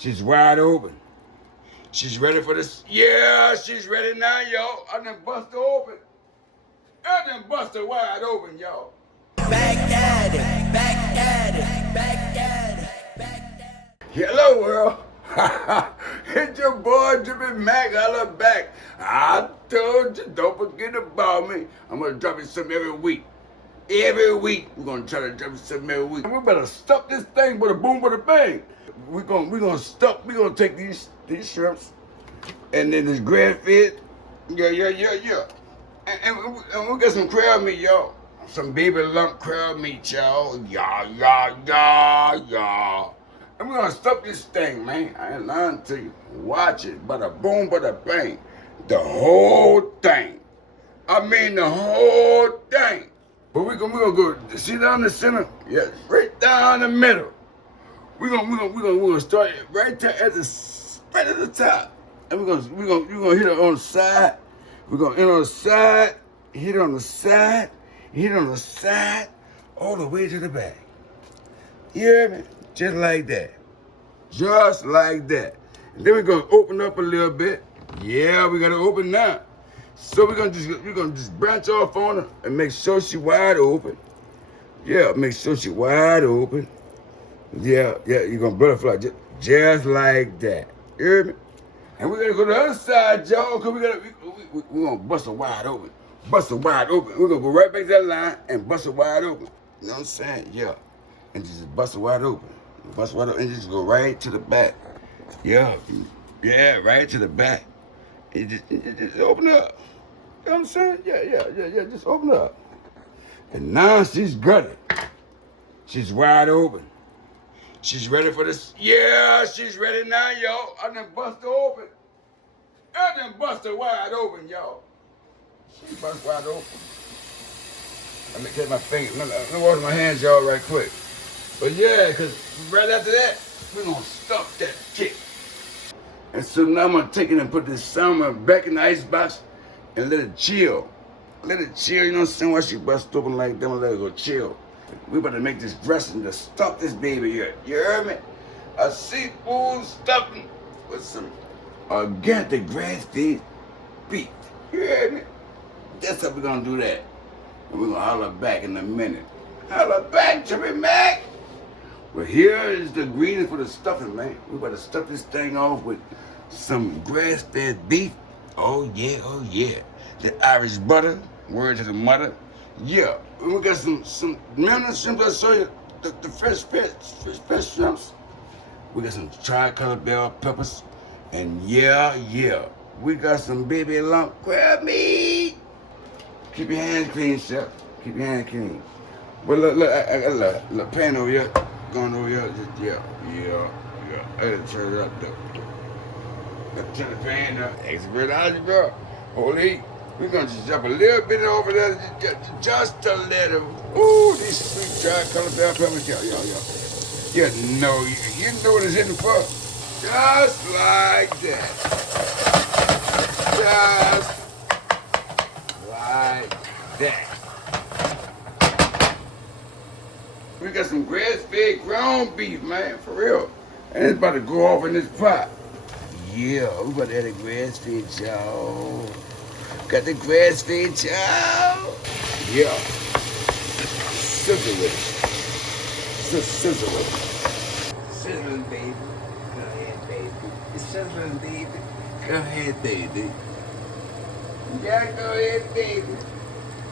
She's wide open. She's ready for this. Yeah, she's ready now, y'all. I done bust her open. I done bust her wide open, y'all. Back at it, back at it, back at it, back at it. Hello, world. It's your boy, Drippy Mack HOLLA BACK. I told you, don't forget about me. I'm going to drop you something every week. Every week, we're going to try to drop you something every week. We better stuff this thing with a boom, with a bang. We're gonna take these shrimps, and then this grass fed, yeah. And we got some crab meat, y'all. Some baby lump crab meat, y'all. Yeah. And we're gonna stuff this thing, man. I ain't lying to you. Watch it. Bada boom, bada bang. The whole thing. I mean the whole thing. But we're gonna go, see down the center? Yeah, right down the middle. We're gonna start right at the top. And we're gonna hit it on the side. We're gonna hit on the side, hit it on the side, hit it on the side, all the way to the back. You hear me? Just like that. Just like that. And then we're gonna open up a little bit. Yeah, we gotta open now. So we're gonna just branch off on her and make sure she wide open. Yeah, make sure she wide open. Yeah, you're gonna butterfly just like that. You hear me? And we're gonna go to the other side, y'all, because we're gonna bust her wide open. Bust her wide open. We're gonna go right back to that line and bust her wide open. You know what I'm saying? Yeah. And just bust her wide open. Bust her wide open and just go right to the back. Yeah, right to the back. And just open it up. You know what I'm saying? Yeah, just open it up. And now she's gutted. She's wide open. She's ready for this. Yeah, she's ready now, y'all. I done bust her open. I done bust her wide open, y'all. She bust wide open. Let me catch my finger. Let me wash my hands, y'all, right quick. But yeah, because right after that, we're going to stuff that chick. And so now I'm going to take it and put this salmon back in the ice box and let it chill. Let it chill, you know what I'm saying? While she bust open like that, and let it go chill. We about to make this dressing to stuff this baby here. You heard me? A seafood stuffing with some organic grass-fed beef. You heard me? That's how we're gonna do that. And we're gonna holler back in a minute. Holler back, Drippy Mack! Well, here is the ingredients for the stuffing, man. We about to stuff this thing off with some grass-fed beef. Oh yeah. The Irish butter, word to the mother. Yeah, we got some melon shrimp. I show you the fresh shrimps. We got some tri-colored bell peppers, and yeah, we got some baby lump crab meat. Keep your hands clean, chef. Keep your hands clean. Well, look, I got a little pan over here, going over here. Just, yeah. I gotta turn it up though. Gotta turn the pan up. Expert algebra. Holy. We're gonna just drop a little bit over there, just a little. Ooh, these sweet tri-colored bell peppers, yeah. You know what it's hitting for. Just like that. Just like that. We got some grass-fed ground beef, man, for real. And it's about to go off in this pot. Yeah, we about to add the grass-fed, y'all. Got the grass-fed, y'all. Yeah. Sizzle it. Sizzle it. Sizzling, baby. Go ahead, baby. It's sizzling, baby. Go ahead, baby. Yeah, go ahead, baby.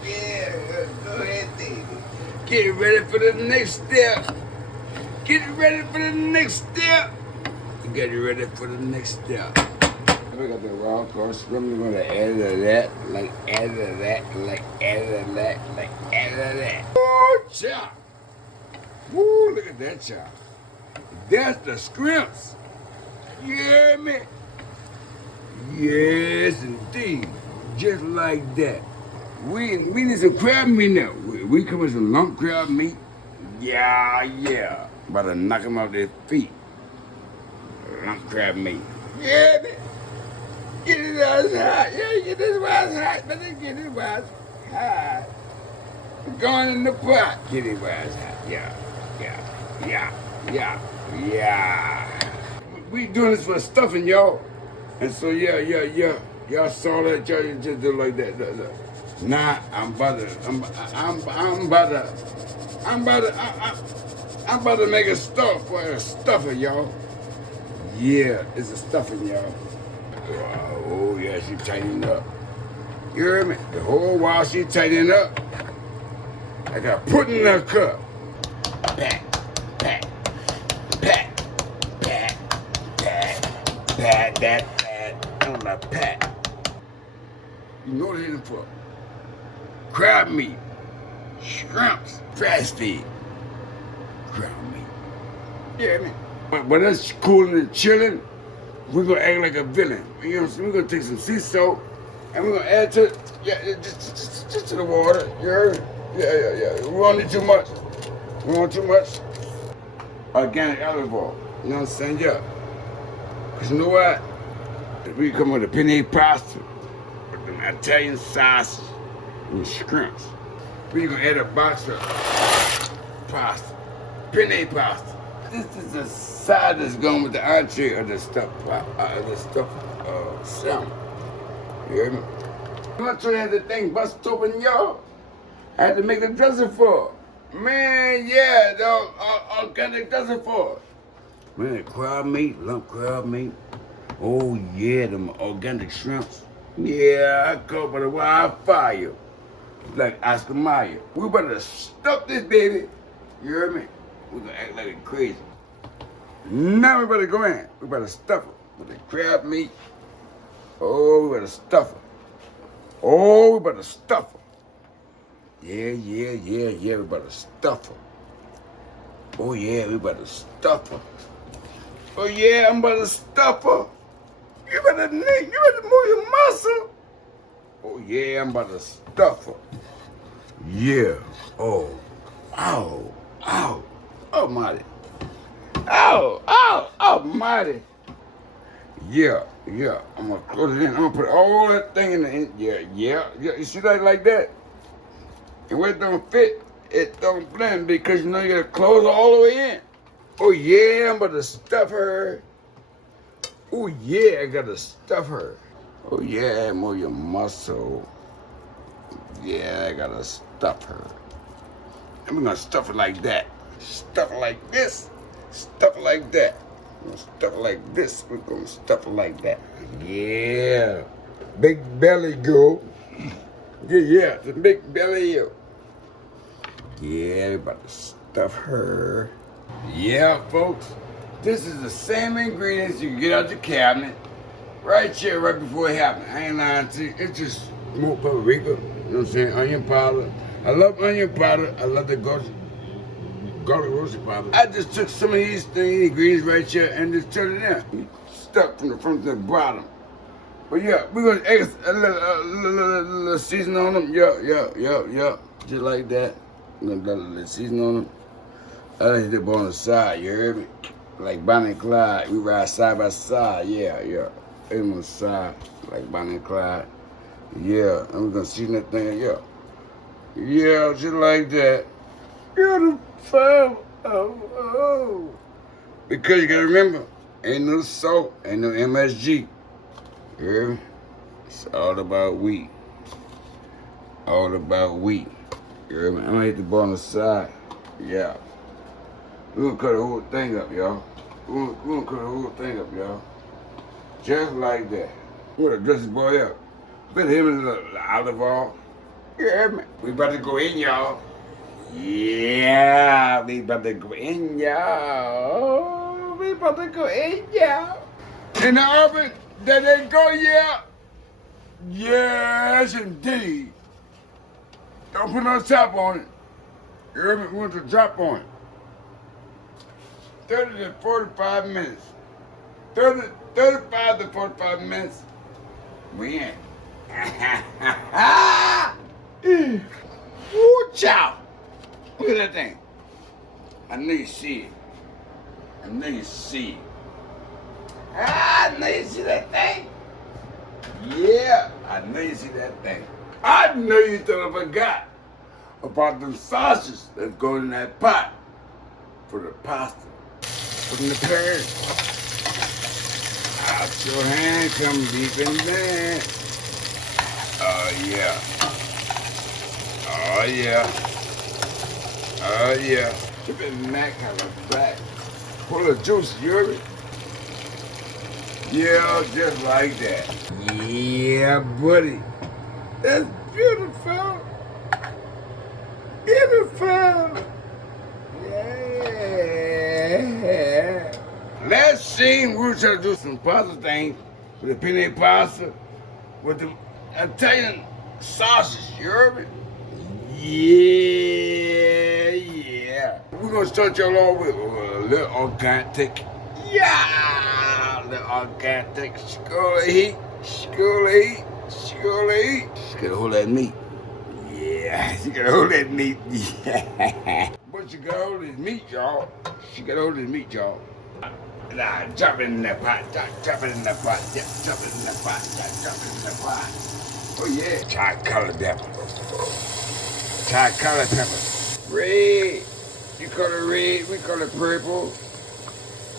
Yeah, go ahead, baby. Get ready for the next step. Get ready for the next step. Get ready for the next step. We got the raw course. We're going to add to that, like add to that, like add to that, like add to that. Oh, chop. Woo, look at that chop. That's the scrimps. You hear me? Yes, indeed. Just like that. We need some crab meat now. We come with some lump crab meat. Yeah. About to knock them off their feet. Lump crab meat. Yeah, man. Get it while it's hot. Yeah, get this while it's hot. Better get it while it's hot. Going in the pot. Get it while it's hot. Yeah. We doing this for stuffing, y'all. And so, yeah. Y'all saw that, y'all just do like that. Look. Nah, I'm about to make a stuff for a stuffer, y'all. Yeah, it's a stuffing, y'all. Oh, yeah, she tightening up. You heard me? The whole while she tightening up, I got put in her cup. Pat. That. On the pat. You know what they're hitting for? Crab meat, shrimps, fast feed, ground meat. Yeah, man. But that's cooling and chilling. We're gonna act like a villain. You know what I'm saying? We're gonna take some sea salt and we're gonna add to it. Yeah, just to the water. You heard me? Yeah. We won't need too much. We want too much. Organic olive oil. You know what I'm saying? Yeah. Cause you know what? We come with a penne pasta, with an Italian sausage, and shrimps. We're gonna add a box of pasta, penne pasta. This is the side that's going with the entree of the stuffed salmon. You hear me? I'm not trying to have the thing bust open, y'all. I had to make a dressing for it. Man, yeah, the organic dressing for it. Man, crab meat, lump crab meat. Oh yeah, them organic shrimps. Yeah, I caught by the wildfire. Like Oscar Mayer. We better stuff this baby. You heard me? We're gonna act like it crazy. Now we better go in. We better stuff it with the crab meat. Oh, we better stuff it. Oh, we better stuff it. Yeah, we better stuff her. Oh yeah, we better stuff her. Oh yeah, I'm about to stuff her. You better move your muscle. Oh yeah, I'm about to stuff her. Yeah. Oh. Ow. Almighty. Almighty. Yeah. I'm gonna close it in. I'm gonna put all that thing in the yeah. You see that like that? And where it don't fit, it don't blend because you know you gotta close all the way in. Oh yeah, I'm about to stuff her. Oh yeah, I gotta stuff her. Oh yeah, move your muscle. Yeah, I gotta stuff her. And we're gonna stuff it like that. Stuff it like this. Stuff it like that. We're gonna stuff it like this. We're gonna stuff it like that. Yeah. Big belly girl. Yeah, the big belly girl. Yeah, we about to stuff her. Yeah, folks. This is the same ingredients you can get out your cabinet. Right here, right before it happened. I ain't lying to you. It's just smoked paprika. You know what I'm saying? Onion powder. I love onion powder. I love the garlic roasted powder. I just took some of these ingredients right here and just turned it in. Stuck from the front to the bottom. But yeah, we're gonna add a little season on them. Yeah. Just like that. We're gonna put a little season on them. I like to on the side, you heard me? Like Bonnie and Clyde, we ride side by side, yeah. On the side, like Bonnie and Clyde. Yeah, and we're gonna season that thing, yeah. Yeah, just like that. Beautiful. Oh. Because you gotta remember, ain't no salt, ain't no MSG. You hear me? It's all about wheat. All about wheat. You hear me? I'm gonna hit the ball on the side. Yeah. We're gonna cut the whole thing up, y'all. We're gonna cut the whole thing up, y'all. Just like that. We're gonna dress this boy up. Put him in the olive oil. You hear me? We about to go in, y'all. Yeah, we about to go in, y'all. We about to go in, y'all. In the oven, there they go, yeah. Yes, indeed. Don't put no top on it. You heard me? We want to drop on it. 30 to 45 minutes. 35 to 45 minutes. We in. Watch out. Look at that thing. I know you see it. I know you see it. I know you see that thing. Yeah, I know you see that thing. I know you thought I forgot about them sausages that go in that pot for the pasta. From the pan. Wash your hand, come deep in there. Oh yeah. Oh yeah. Oh yeah. Drippy Mack HOLLA BACK. Full of juice, you hear me? Yeah, just like that. Yeah, buddy. That's beautiful. Beautiful. Yeah. Last scene, we were trying to do some pasta things with the penne pasta, with the Italian sausage, you heard me? Yeah, yeah. We're gonna start y'all off with a little organic. Yeah, the organic. School of heat, school of heat, school of heat. She gotta hold that meat. Yeah, she gotta hold that meat. Yeah. But she gotta hold this meat, y'all. She gotta hold this meat, y'all. Nah, drop it in that pot, drop it in that pot, yeah, drop it in that pot, yeah, drop it in that pot. Oh yeah, tri-colored pepper. Tri-colored pepper. Red. You call it red, we call it purple.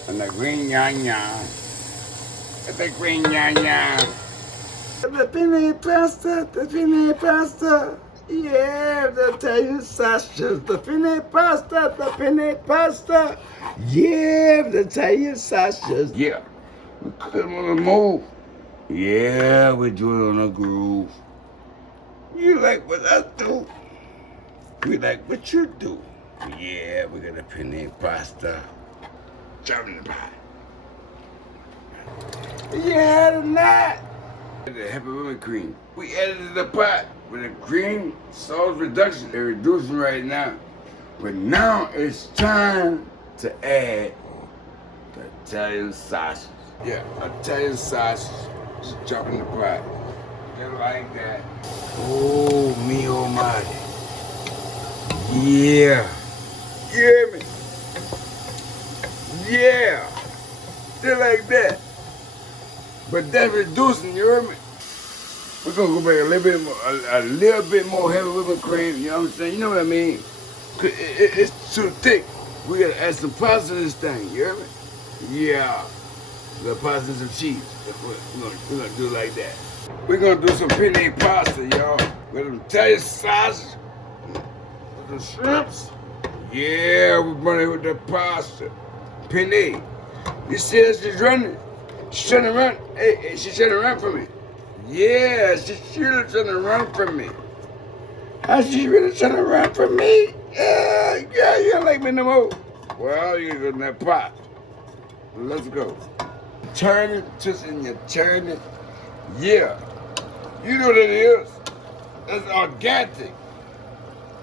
And the green yan. The green yan. The penne pasta, the penne pasta. Yeah, the Italian sausage, the penne pasta, the penne pasta. Yeah, the Italian sausage. Yeah, we put them on the move. Yeah, we do it on the groove. You like what I do? We like what you do. Yeah, we got a penne pasta. Drop it in the pot. Yeah, tonight. The heavy whipping cream. We added to the pot with a cream sauce reduction. They're reducing right now. But now it's time to add the Italian sausage. Yeah, Italian sausage. Just drop in the pot. Just like that. Oh, me almighty. Yeah. You hear me? Yeah. Just like that. But that's reducing, you hear me? We're gonna go back a little bit more heavy whipping cream, you know what I'm saying? You know what I mean? It's too thick. We gotta add some pasta to this thing, you hear me? Yeah. The pasta and some cheese. We're gonna do it like that. We're gonna do some penne pasta, y'all. With them Italian sausage, with the shrimps. Yeah, we're running with the pasta. Penne. You see how she's running? She's trying to run. Hey, she's trying to run from me. Yeah, she's really trying to run from me. How she really trying to run from me? Yeah, you don't like me no more. Well, you gotta go in that pot. Let's go. Turn it, twist it, and you turn it. Yeah. You know what it is. It's organic.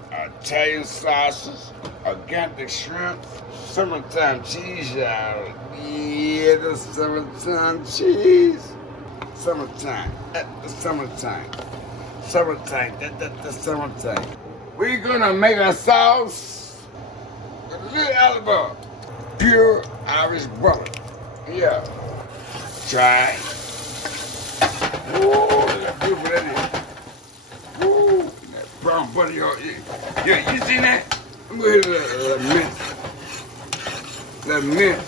Italian sausage, organic shrimp, summertime cheese, y'all. Yeah, the summertime cheese. Summertime, the summertime. Summertime, the summertime. We're gonna make a sauce with a little olive oil. Pure Irish butter. Yeah. Try. Ooh, look how beautiful that is. Ooh, that brown butter, y'all. Yeah, you see that? I'm gonna hit a little mint. Little mint.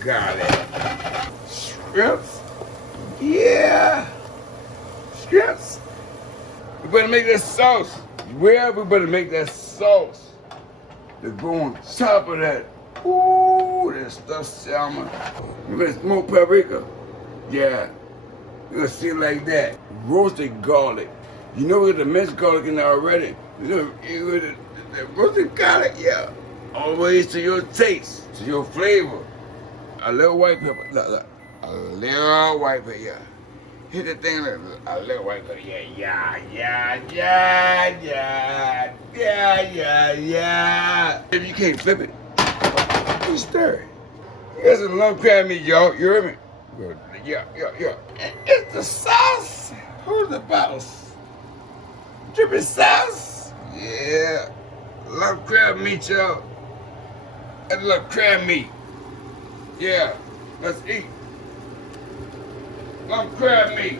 Got it. Shrimps? Yeah. Shrimps. We better make that sauce. Well, we better make that sauce. To go on top of that. Ooh, that stuffed salmon. You better smoke paprika. Yeah. You're gonna see it like that. Roasted garlic. You know we got the minced garlic in there already. You got the roasted garlic, yeah. Always to your taste, to your flavor. A little white pepper. Look. A little white pepper, yeah. Hit the thing, a little white pepper, yeah. If you can't flip it, you stir it. You got some lump crab meat, y'all. You hear me? Yeah. And it's the sauce. Who's the boss? Drippy sauce. Yeah. Lump crab meat, y'all. And lump crab meat. Yeah. Let's eat. Lump crab meat.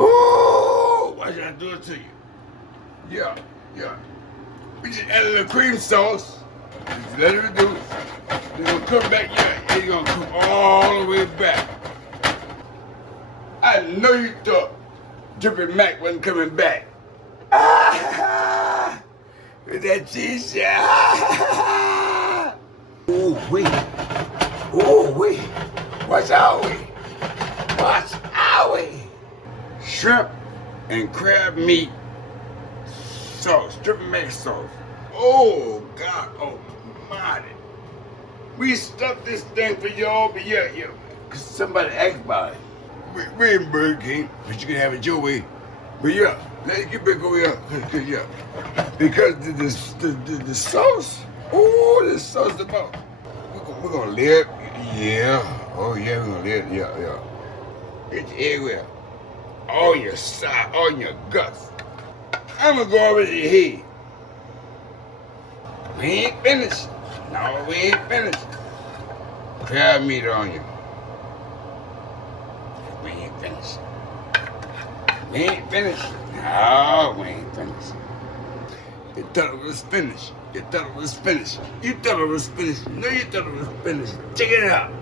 Ooh, why should I do it to you? Yeah. We just added a little cream sauce. Just let it reduce. It's gonna come back, yeah, it's gonna come all the way back. I know you thought Drippy Mack wasn't coming back. Ah, with that cheese, yeah. Ooh, wee. Ooh, wee. Watch out, wee. Watch out, wee. Shrimp and crab meat sauce, Drippy Mack sauce. Oh, God almighty. We stuffed this thing for y'all, but yeah, because somebody asked about it. We in Burger King, but you can have it your way. But yeah, let's get back over here, because the sauce, oh, the sauce about. We're gonna lay it, yeah. Oh yeah, we're gonna lay it, yeah. It's everywhere. All your side, all your guts. I'm gonna go over your head. We ain't finished. No, we ain't finished. Crab meat on you. We ain't finished. We ain't finished. No, we ain't finished. You thought it was finished. You thought it was finished. You thought it was finished. No, you thought it was finished. Check it out.